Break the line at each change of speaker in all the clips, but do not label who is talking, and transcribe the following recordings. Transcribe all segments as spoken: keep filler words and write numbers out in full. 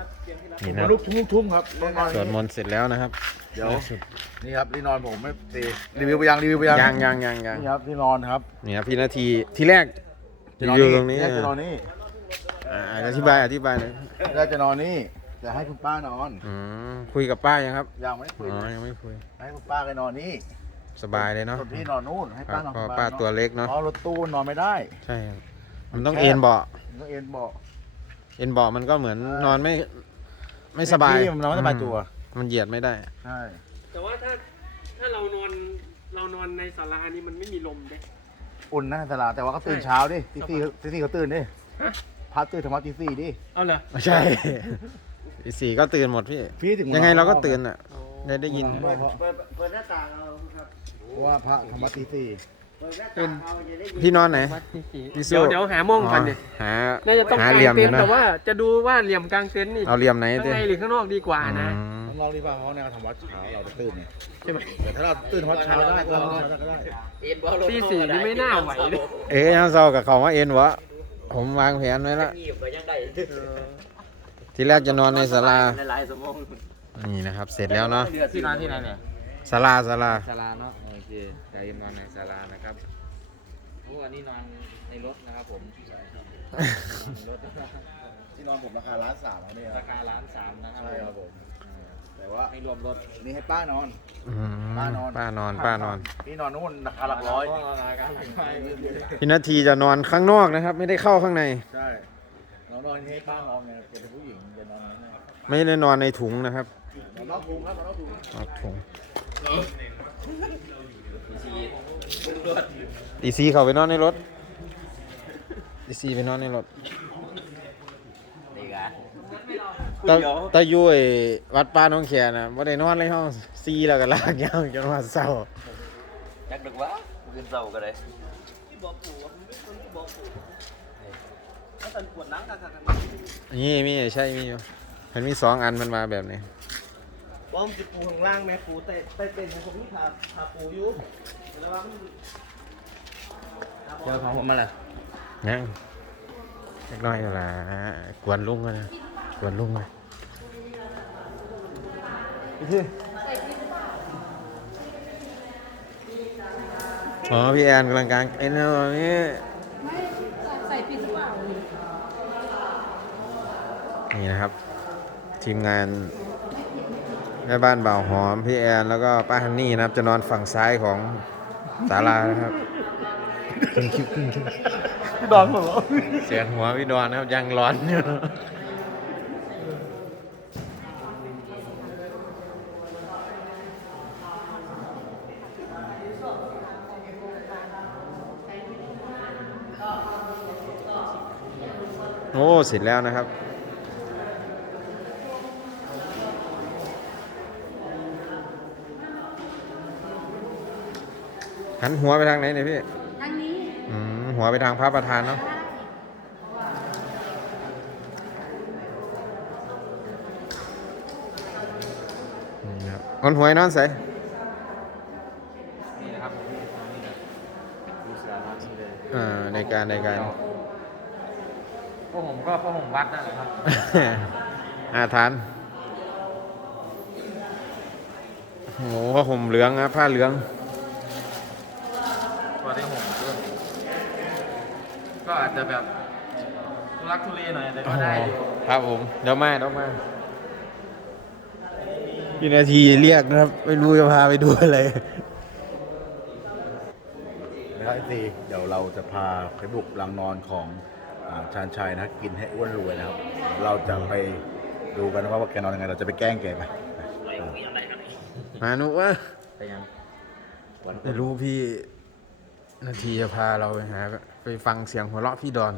นี่นะ
ลูกทุ่งทุ่งครับนอน
สวดมนต์เสร็จแล้วนะครับ
เดี๋ยวนี่ครับที่นอนผมไม่ตีรีวิวไปยังรีวิวไปยัง
ยังยังยังยัง
นี่ครับที่นอนครับ
นี่ครับพี่นาทีที่แรก
จะนอน
อยู่
นี่
ตรงนี้
จะนอนนี่
อ่าอธิบายอธิบายหน่อย
แล้วจะนอนนี่จะให้คุณป้านอน
อืมคุยกับป้ายังครับ
ยังไม่ได้คุย
อ๋อยังไม่คุย
ให้คุณป้าไปนอนนี่
สบายเลยเนาะ
ส่วนพี่นอนนู่นให้ป้านอน
เพราะ
ข้ง
ป้าตัวเล็กเนาะ
เพราะรถตู้นอนไม่ได้
ใช่ครับมันต้องเอ็นเบาะ
ต้องเอ็นเบาะ
เอ็นเบาะมันก็เหมือนนอนไม่ไม่สบาย
ที่มันนอนไม่สบายตัว
มันเหยียดไม่ได้
ใช่
แต่ว่าถ้าถ้าเรานอนเรานอนในศาลานี่มันไม่มีลมเด้
อุ่นนะสลาแต่ว่าเขาตื่นเช้าดิตีสี่ตีสี่เขาตื่นดิพัดตื่นธรรมะตีสี่ดิ
เอาเหรอ
ไม่ใช่อีสี่ก็ตื่นหมดพี่
พี่ถึง
ยังไงเราก็ตื่นอ่ะได้ได้ยิน
เพราะ
เปิดเปิดหน้าต่างเอาครับ
ว่าพระธรรมะตีสี่
เปิดหน้าต่างเอาจะได้ยิน
พี่นอนไหน พี่สู้
เดี๋ยวเดี๋ยวหาโม่งกันดิ
หา
น่าจะต้องาง
หากเหลี่ยม
เต็
อน ยู่
ท์
นะ
แต่ว่าจะดูว่าเหลี่ยมกลางเต็นท์นี่
เอาเหลี่ยมไหน
ข้าง
ดิ
ในหรือข้างนอกดีกว่านะ
อืม
ต้องลองดีป่ะเพราะเนี่ยทำวัดเช้าเราจะตื่นเนี่ยใช่ไหมแต่ถ้าเราตื่นวัดเช้าได้ก็ก็ได้
ตีสี่นี่ไม่น่าไหวเลย
เอ๊ะยังเศร้ากับเขาว่าเอ็นวะผมวางแผนไว้แล้ว
งีบไปยังได้
ทีแรกจะนอนในศาลา
หลายๆสมอง
นี่นะครับ เสร็จแล้วเนาะ
ที่นอนที่ไหนเนี่ย
ศาลาศาลา
ศาลาเนาะโอเคใจเย็นนอนในศาลานะครับโอ้อันนี้นอนในรถนะครับผมรถ
ที่นอนผมราคาล้านสามเนี่ย
ราคาล้านสามนะครับ
ใช่ครับผมแต่ว่า
ไม่รวมรถ
นี่ให้ป้านอน
อืม
ป้านอน
ป้านอนป้านอน
พี่นอนนู่นราคาหลักร้อย
ราคาหลักร้อย
พี่นาทีจะนอนข้างนอกนะครับ ไม่ได้เข้าข้างใน
ใช่เรานอนให้ป้านอนไงเป็นผู้หญิงจะนอนไม่ได้
ไม่ได้นอนในถุงนะครับ
นอนนอกถุงครับนอนนอกถุง
นอกถุง
ชี
ตีซีเขาไปนอนในรถตีซีไปนอนในรถ
นี่กะ
ตาตายุ้ยวัดป้าน้องแขนะว่าได้นอนในห้องซีแล้วก็ลากยาวจนว่าเศร้า
จักดึกวะเงินเศร้าก็ได้
นี่มีใช่มีอยู่มันมีสองอันมันมาแบบนี้
ป้อมจิปูข้างล่างแม่ปูเตะเตะเป็นผมนี่พาพาปูอยู่แล้วว่าเจ้าของผมมาละ
ยังเล็กน้อยอยู่ละกวนลุงกันนะกวนลุงเลยอ๋อพี่แอนกำลังกลางไอ้เนี่ยตอนนี้
ใส่ผิดหรือเปล่า
นี่นะครับ ทีมงานแม่บ้านบ่าวหอมพี่แอนแล้วก็ป้าฮันนี่นะครับ จะนอนฝั่งซ้ายของศาลานะครับขึ้นคิวขึ้นคิว
ดอนหมดแล้ว
เสียงหัวพี่ดอนนะครับยังร้อนอยู่โอ้เสร็จแล้วนะครับหันหัวไปทางไหนเนี่ยพี่
ทางนี้
อืมหัวไปทางพระประธานเนาะนี่ครับคนหวยนอนใส่
นี่นะครับดูสาระนี่เลย
อ่าในการในการ
พวกผมก็พวกผมวัดนั่นแหละครับ
อาทานโอ้โหผ้าห่มเหลืองนะผ้าเหลือง
ตัวที่ผมก็อาจจะแบบทุลักทุเลหน่อยแต่ก็ได้อยู่
ครับผมเดี๋ยวมาเดี๋ยวมาพี่นาทีเรียกนะครับ ไม่รู้จะพาไปดูอะไร
นะครับทีเดี๋ยวเราจะพาไปบุกรังนอนของอ่าชาญชัยนะกินให้อ้วนรวยนะครับ เราจะไปดูกันว่าว่าแกนอนยังไงเราจะไปแกล้งแกไป
มาหนุวะ
ไปยัง
ไม่รู้พี่นาทีจะพาเราไปหาไปฟังเสียงหัวเราะพี่ดอน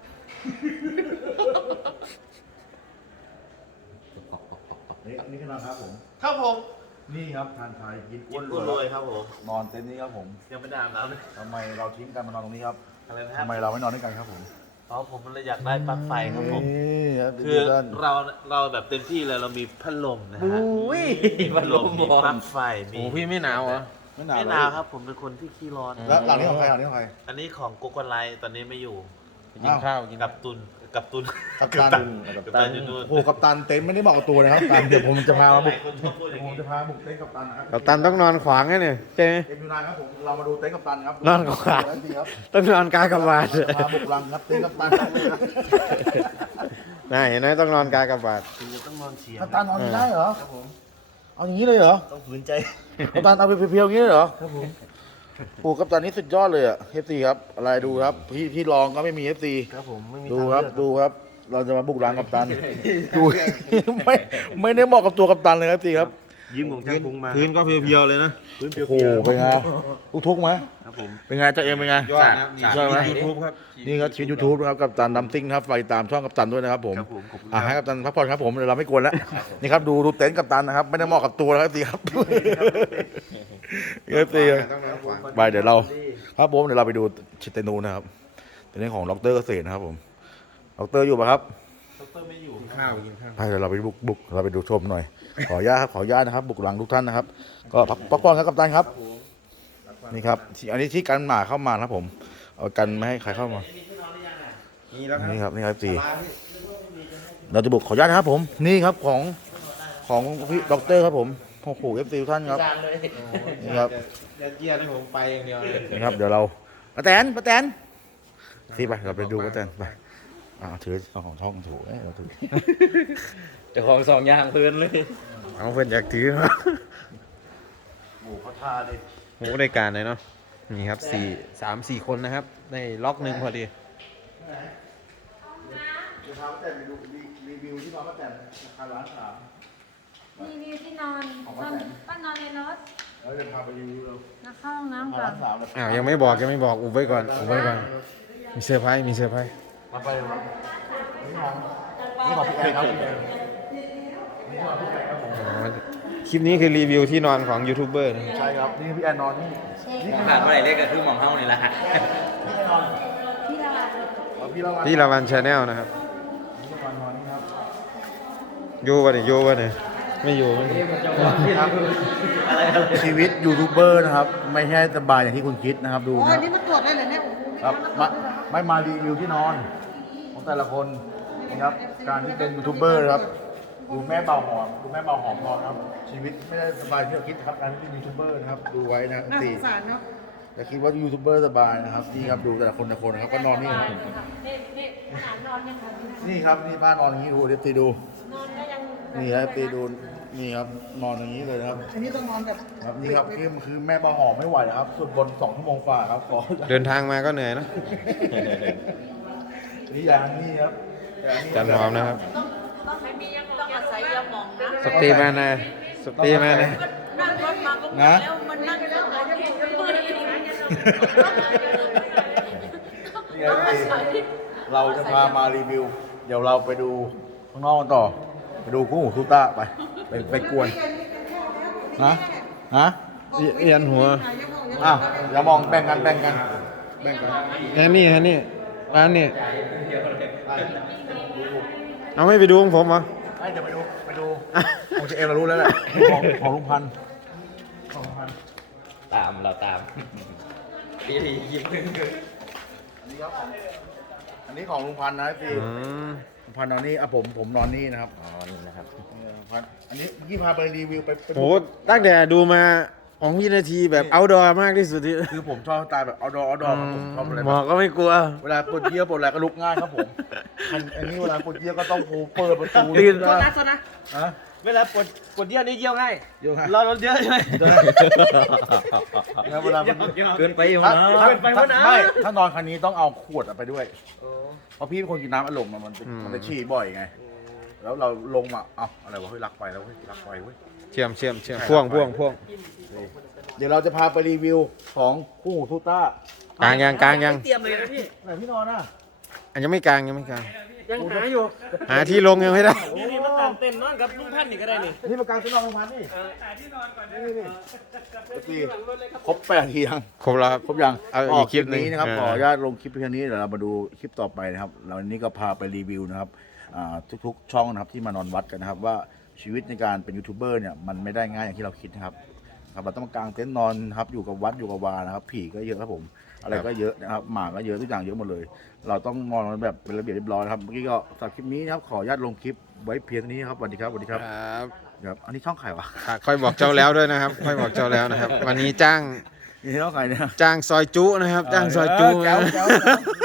นี่นี่คือนอนครับผม
ครับผม
นี่ครับชาญชัยกินอ้วนร
อ้วนร
ว
วย
ย
ครับผม
นอนเต็นท์นี้ครับผม
ยังไม่ได้อาบน้ำเลย
ทำไมเราทิ้งกันมานอนตรงนี้ครับ
อะไรนะครั
ทำ
บ
ไมเราไม่นอนด้วยกันครับผม
เพราะผมเลยอยากได้ปลั๊กไฟครับผม
นี่ครับ
คือ
เพื่อน
เราเราแบบเต็มที่เลยเรามีพัดลมนะฮะ
อุ้ย
มีพัดลมมีปลั๊กไฟมี
โอ้พี่ไม่หนาวเหรอ
ไม่หนาว
ไม่หนาวครับ ผมเป็นคนที่ขี้ร้อน
แล้วหลังนี้ของใครหลังนี้ของใคร
อันนี้ของโกโกไลตอนนี้ไม่อยู่
ไปกินข้าวกิน
กับตุน
กับตุน
กัปตันกัปตันโอ้กัปตันเต็มไม่ได้บอกกับตัวนะครับกัปตันเดี๋ยวผมจะพามาบุก
คนชอบพูดอย่าง
ผม
นี้
จะพาบุกเต็นท์กัปตันนะครับ
กัปตันต้องนอนขวางไงเนี่ยใช่ไหม
เต็นท์ยูนานครับผมเรามาดูเต็นท์กัปตันครับ
นอนขวาง
จริงครับ
ต้องนอนกากบาท
พาบุกรังครับเต็นท์กัปตัน
น่าเห็นไหมต้องนอนกากบาท
ต้องนอนเฉียง
กัปตันนอนอย่างนี้ได้เหรอเอาอย่างนี้เลยเหรอ
ต้องฝืนใจ
กัปตันเอาไปเพียวๆอย่างนี้เลยเหรอครับผมโอ้กัปตันนี่สุดยอดเลยอะเอฟซีครับอะไรดูครับพี่พี่รองก็ไม่มีเอฟซี
ครับผมไม่มี
ดูครับดูครับ เราจะมาบุกรังกัปตันดูไม่ไม่ได้เหมาะกับตัวกัปตันเลยครับเอฟซีครับ
ยิ้มของช่างพุงมา
พื้นก็เพียวๆเลยนะ
พื้นเพียว
โอ้โหเป็นไงทุกทุกไหม
ครับผม
เป็นไงเจ้าเอ็มเป็นไง
ยอดนะครับ
ยอดไหม
ยูทูบครับ
นี่ครับชีวิตยูทูบนะครับกัปตันดัมซิ่งนะครับไปตามช่องกัปตันด้วยนะครับผม
ครับผมขอบคุณ
อ่ะ
ค
ให้
รับ
กัปตันพักผ่อนครับผมเดี๋ยวเราไม่กวนแล้วนี่ครับดูดูเต็นท์กัปตันนะครับไม่ได้เหมาะกับตัวแล้วครับสิครับเอฟซี
ต้องนอนขวาง
ไปเดี๋ยวเราครับผมเดี๋ยวเราไปดูชิเตนูนะครับเป็นเรื่องของดรเกษตรนะครับผมดรอยู่ปะครับ
ข้าวกินข้าว
ไปเดี๋ยวเราไปบุกบุกเราไปดูชมหน่อยขออนุญาตครับขออนุญาตนะครับ บุกหลังทุกท่านนะครับ ก็พักพักผ่อนครับกัปตันครับนี่ครับที่อันนี้ที่กันหมาเข้ามานะครับผมเอากันไม่ให้ใครเข้ามา
นี่แล้วครับ
นี่ครับนี่ครับสี่เราจะบุกขออนุญาตนะครับผมนี่ครับของของพี่ด็อกเตอร์ครับผมโอ้โหเอฟซีทุกท่านครับนี่ครับ
จะเจียให้ผมไปอย่างเดียวเลย
นี่ครับเดี๋ยวเราป้าแตนป้าแตนสิไปเราไปดูป้าแตนไปอ่าถือของช่องถูกเอ้ยเราถือ
เจ้าของสองอย่างเพื่อนเลย
เอาเพื่อนอยากถือมา
หมูเขาทาดิ
โหได้การเลยเนาะนี่ครับสี่สามสี่คนนะครับได้ล็อกหนึ่งพอดี
จะพาป้าแตนไปดูรีวิวที่นอนป้าแตนราคาล้านสาม
นี่นี่ที่นอน
ของ
น
ป้า
อน
แตน
ป้านอนในรถ
แล้วจะพาไปรีวิวเรา
นะเข้าห้องน้ำก่อ
ล้าน นสามเลย
อ้าวยังไม่บอกยังไม่บอกอุบไว้ก่อนอุบไว้ก่อนมีเซอร์ไพรส์มีเซอร์ไพรส์
มาไปเลยครับนี่ของนี่ของพี่แอนครับ
อ๋อคลิปนี้คือรีวิวที่นอนของยูทูบเบอร์นะครับ
ใช่ครับนี่พี่แอนนอนนี่
ผ่านเมื่อไหร่เล็กก็คือหมองเฮ้านี่แหละฮะ
พี่แอนนอน
ที่ละ
เอาพี่ละวัน
ที่ลาวันชาแนลนะครับ
พี่ละวันนอนนี่ครับ
โยวันเนี่ยโยวันเนี่ยไม่โยไม่อยู่
ชีวิตยูทูบเบอร์นะครับ ไม่ใช่สบายอย่างที่คุณคิดนะครับดู
โอ้
นะ
ยนี่มาตรวจได้เหรอเนี่ยโอ้โห
ครับมาไม่มารีวิวที่นอนของแต่ละคนนะครับการที่เป็นยูทูบเบอร์นะครับดูแม่เบาหอมดูแม่เบาหอมนอนครับชีวิตไม่ได้สบายที่เราคิดนะครับการที่เป็นยูทูบเบอร์นะครับดูไว้นะครับ
น่าส
สี่
งสารเนาะ
แต่คิดว่ายูทูบเบอร์สบายนะครับนี่ครับดูแต่ละคนแต่ละคนนะครับก็นอนนี่ครับ
นี่นี่ขนาดนอนยังค่ะ
นี่ครับนี่บ้านนอนอย่างนี้ดูเดี๋ยวตีดู
นอนก็ยัง
นี่ครับตีดูนี่ครับนอนอย่างนี้เลยนะครับ
อันนี้ต้องนอนแบบ
ครับนี่ครับคือคือแม่เบาหอมไม่ไหวนะครับสุดบนสองชั่วโมงฝ่าครับขอ
เดินทางมาก็เหนื่อยนะ
นี่อย่างนี้ครับอย่างนี้
จันหอมนะครับ
ต้องไม่มียังต้องอาศัยยาหมองนะ
สตีมานะสตีมานะ
นั่งรถมาก็หมดแล้วมันนั่งเรื่องอะไรที่มืด
นี่ครับเราจะพามารีวิว เดี๋ยวเราไปดูข้างนอกกันต่อ ไปดูคู่หูซูต้าไปไปไปกวนนะฮะ
เอียนหัว
อ่ะอย่ามองแบ่งกันแบ่งกันแบ่งกัน
แค่นี้แค่นี้ร้านนี่เอาไม่ไปดูของผมเหรอ
ให้เดี๋ยวไปดูไปดูของเจเอ็มเรารู้แล้วแหละของของลุงพันธุ์ของลุงพันธุ์
ตามเราตามดีดียิ้ม
อันนี้ครับอันนี้ของลุงพันธุ์นะพี่
อืม
ลุงพันธุ์นอนนี่อ่ะผมผมนอนนี่นะครับ
อ๋อนี่นะครับ
นี่ลุงพันธุ์อันนี้ยี่พาไปรีวิวไปไป
โหตั้งแต่ดูมาของพี่นาทีแบบเอาดอร์มากที่สุดที่
คือผมชอบสไตล์แบบเอาดอเอาดอครับผมชอบอะไร
หม
แบ
อบ ก็ไม่กลัว
เวลาปวดเยี่ยวปวดอะไรก็ลุกง่ายครับผมอันอันนี้เวลาปวดเยี่ยวก็ต้องเปิดประตู
ตื่น
นะ
นะโซนะ
ฮะ
เวลาปวดปวดเยี่ยวนี่เยี่ยวง่าย
เยี่ยวง่าย
รอรถเยอะใช่ไหม
เวลามัน
เกินไปอยู่
ถ้า
นะ
ถ้า
เกินไปวะนะ
ไม่ถ้านอนคันนี้ต้องเอาขวดไปด้วยเพราะพี่เป็นคนกินน้ำอารมณ์อะมันมันจะฉี่บ่อยไง แล้วเราลงมาเอ้าอะไรวะเฮ้ยรักไปแล้วเฮ้ยรักไปเว้ย
เชื่อมเชื่อมเชื่อมพ่วงพ่วงพ่วง
เดี๋ยวเราจะพาไปรีวิวของคู่หูทูต้าก
ลางยังกลางยัง
เตรียมเลยนะพี่
ไหนพี่นอนอ่ะ
อันยังไม่กลางยังไม่กลาง
ยังหาอยู่
หาที่ลงยังไม่ได้
นี่นี่มาตามเต้นนอนกับลุงพันธุ์นี่ก็ได้นี่
นี่ประกันซื้อนอนลุงพันธุ์นี่
หาที่นอนก่อนนะ
นี่นี่
ที่หลังรถเลยครับ
ครบแปดนาทียัง
ครบแล้วครับ
ครบยัง
เอาอีกคลิปหนึ่ง
นี้นะครับ
เออ
ขออนุญาตลงคลิปเพียงนี้เดี๋ยวเรามาดูคลิปต่อไปนะครับเราวันนี้ก็พาไปรีวิวนะครับอ่าทุกๆ ช่องนะครับที่มานอนวัดกันนะครับ ว่าชีวิตในการเป็นยูทูบเบอร์เนี่ยมันไม่ได้ง่ายอย่างที่เราคิดนะครับครับเราต้องกางเต็นท์นอนนะครับอยู่กับวัดอยู่กับวานะครับผีก็เยอะครับผมอะไรก็เยอะนะครับหมาก็เยอะทุกอย่างเยอะหมดเลย เราต้องมองมันแบบเป็นระเบียบเรียบร้อยนะครับเมื่อกี้ก็สำหรับคลิปนี้นะครับขออนุญาตลงคลิปไว้เพียงเท่านี้ครับสวัสดีครับสวัสดีครับ
ครับ
ครับอันนี้ช่องใครวะ
อ่ะค่อยบอกเจ้าแล้วด้วยนะครับ ค่อยบอกเจ้าแล้วนะครับ วันนี้จ้าง
นี่ช่องใครเนี่ย
จ้างซอยจุนะครับ จ้างซอยจุ
เแจ๋ว
นะ
แจ๋วแจ๋ว